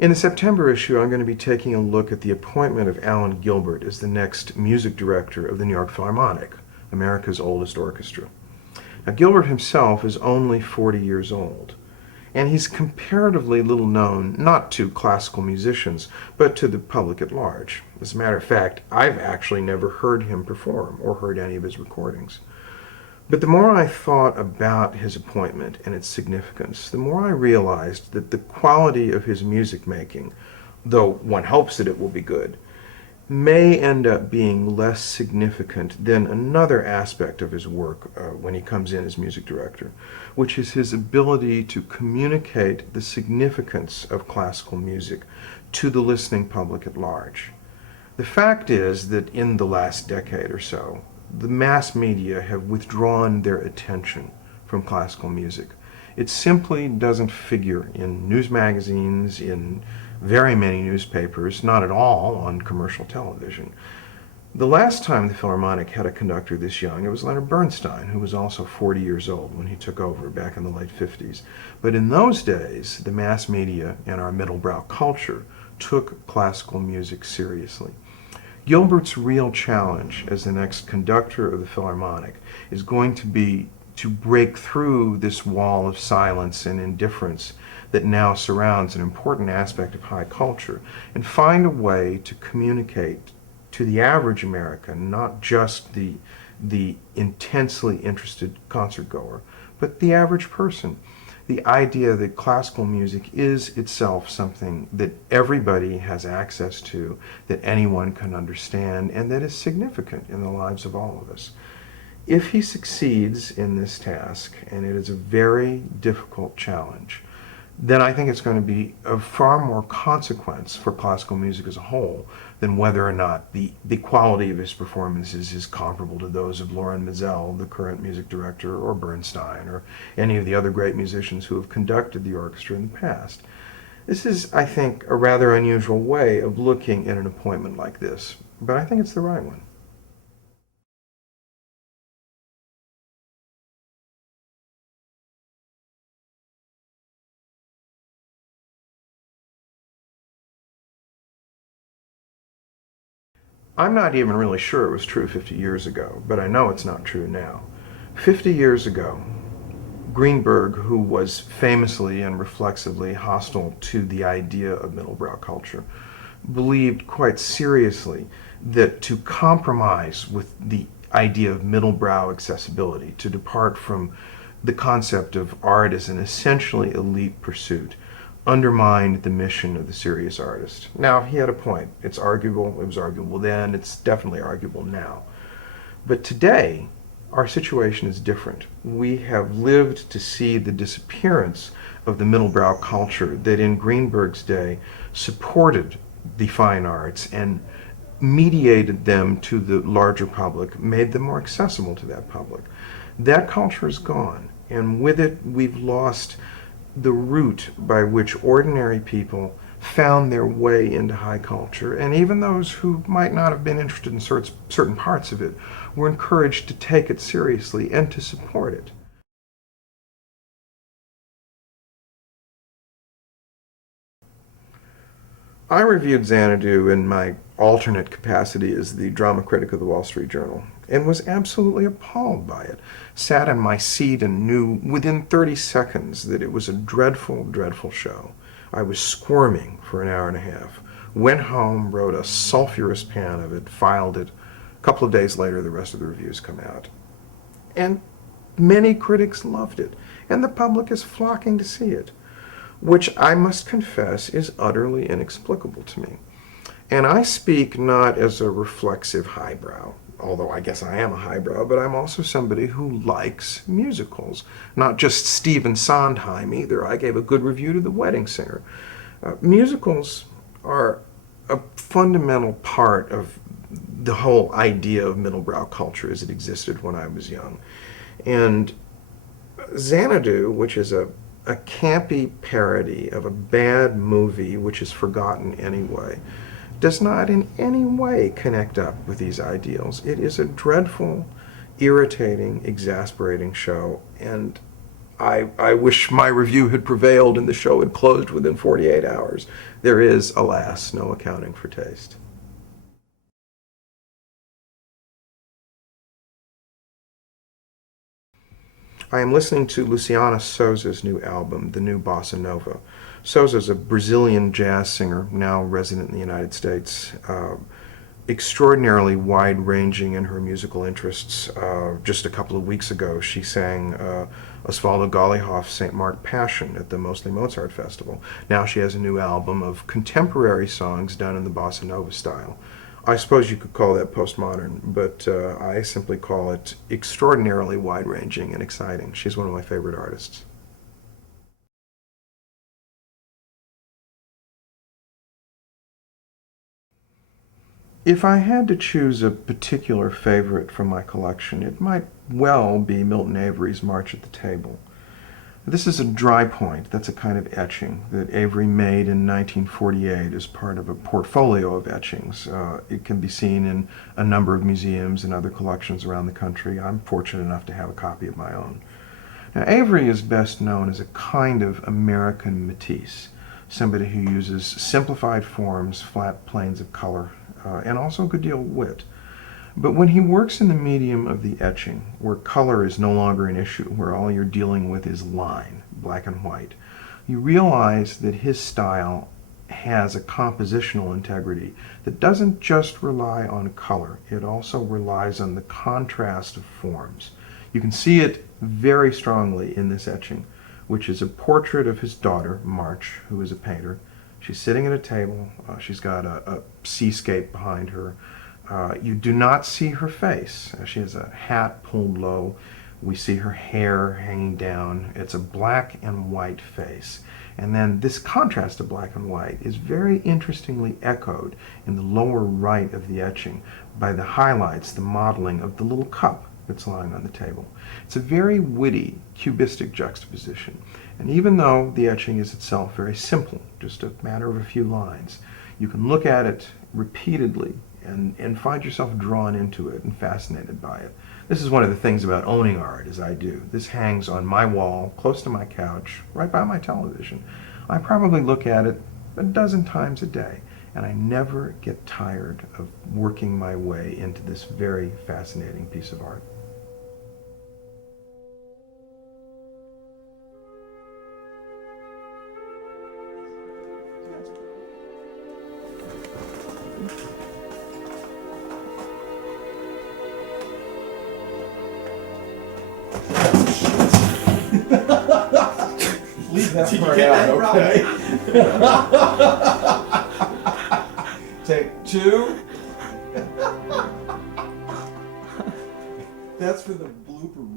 In the September issue, I'm going to be taking a look at the appointment of Alan Gilbert as the next music director of the New York Philharmonic, America's oldest orchestra. Now, Gilbert himself is only 40 years old, and he's comparatively little known, not to classical musicians, but to the public at large. As a matter of fact, I've actually never heard him perform or heard any of his recordings. But the more I thought about his appointment and its significance, the more I realized that the quality of his music making, though one hopes that it will be good, may end up being less significant than another aspect of his work when he comes in as music director, which is his ability to communicate the significance of classical music to the listening public at large. The fact is that in the last decade or so, the mass media have withdrawn their attention from classical music. It simply doesn't figure in news magazines, in very many newspapers, not at all on commercial television. The last time the Philharmonic had a conductor this young, it was Leonard Bernstein, who was also 40 years old when he took over back in the late 50s. But in those days, the mass media and our middlebrow culture took classical music seriously. Gilbert's real challenge as the next conductor of the Philharmonic is going to be to break through this wall of silence and indifference that now surrounds an important aspect of high culture and find a way to communicate to the average American, not just the intensely interested concert goer, but the average person, the idea that classical music is itself something that everybody has access to, that anyone can understand, and that is significant in the lives of all of us. If he succeeds in this task, and it is a very difficult challenge, then I think it's going to be of far more consequence for classical music as a whole than whether or not the quality of his performances is comparable to those of Lorin Maazel, the current music director, or Bernstein, or any of the other great musicians who have conducted the orchestra in the past. This is, I think, a rather unusual way of looking at an appointment like this, but I think it's the right one. I'm not even really sure it was true 50 years ago, but I know it's not true now. 50 years ago, Greenberg, who was famously and reflexively hostile to the idea of middlebrow culture, believed quite seriously that to compromise with the idea of middlebrow accessibility, to depart from the concept of art as an essentially elite pursuit, undermined the mission of the serious artist. Now, he had a point. It's arguable. It was arguable then. It's definitely arguable now. But today, our situation is different. We have lived to see the disappearance of the middlebrow culture that in Greenberg's day supported the fine arts and mediated them to the larger public, made them more accessible to that public. That culture is gone, and with it we've lost the route by which ordinary people found their way into high culture, and even those who might not have been interested in certain parts of it were encouraged to take it seriously and to support it. I reviewed Xanadu in my alternate capacity as the drama critic of the Wall Street Journal and was absolutely appalled by it. Sat in my seat and knew within 30 seconds that it was a dreadful, dreadful show. I was squirming for an hour and a half. Went home, wrote a sulfurous pan of it, filed it. A couple of days later, the rest of the reviews come out. And many critics loved it, and the public is flocking to see it, which I must confess is utterly inexplicable to me. And I speak not as a reflexive highbrow, although I guess I am a highbrow, but I'm also somebody who likes musicals. Not just Stephen Sondheim either. I gave a good review to The Wedding Singer. Musicals are a fundamental part of the whole idea of middlebrow culture as it existed when I was young. And Xanadu, which is a campy parody of a bad movie which is forgotten anyway, does not in any way connect up with these ideals. It is a dreadful, irritating, exasperating show, and I wish my review had prevailed and the show had closed within 48 hours. There is, alas, no accounting for taste. I am listening to Luciana Souza's new album, The New Bossa Nova. Souza is a Brazilian jazz singer, now resident in the United States. Extraordinarily wide-ranging in her musical interests. Just a couple of weeks ago, she sang Osvaldo Golijov's St. Mark Passion at the Mostly Mozart Festival. Now she has a new album of contemporary songs done in the bossa nova style. I suppose you could call that postmodern, but I simply call it extraordinarily wide-ranging and exciting. She's one of my favorite artists. If I had to choose a particular favorite from my collection, it might well be Milton Avery's March at the Table. This is a dry point. That's a kind of etching that Avery made in 1948 as part of a portfolio of etchings. It can be seen in a number of museums and other collections around the country. I'm fortunate enough to have a copy of my own. Now, Avery is best known as a kind of American Matisse, somebody who uses simplified forms, flat planes of color, and also a good deal of wit. But when he works in the medium of the etching, where color is no longer an issue, where all you're dealing with is line, black and white, you realize that his style has a compositional integrity that doesn't just rely on color, it also relies on the contrast of forms. You can see it very strongly in this etching, which is a portrait of his daughter, March, who is a painter. She's sitting at a table. She's got a seascape behind her. You do not see her face. She has a hat pulled low. We see her hair hanging down. It's a black and white face. And then this contrast of black and white is very interestingly echoed in the lower right of the etching by the highlights, the modeling of the little cup that's lying on the table. It's a very witty, cubistic juxtaposition. And even though the etching is itself very simple, just a matter of a few lines, you can look at it repeatedly and find yourself drawn into it and fascinated by it. This is one of the things about owning art, as I do. This hangs on my wall, close to my couch, right by my television. I probably look at it a dozen times a day, and I never get tired of working my way into this very fascinating piece of art. Leave that part out, okay? Take two. That's for the blooper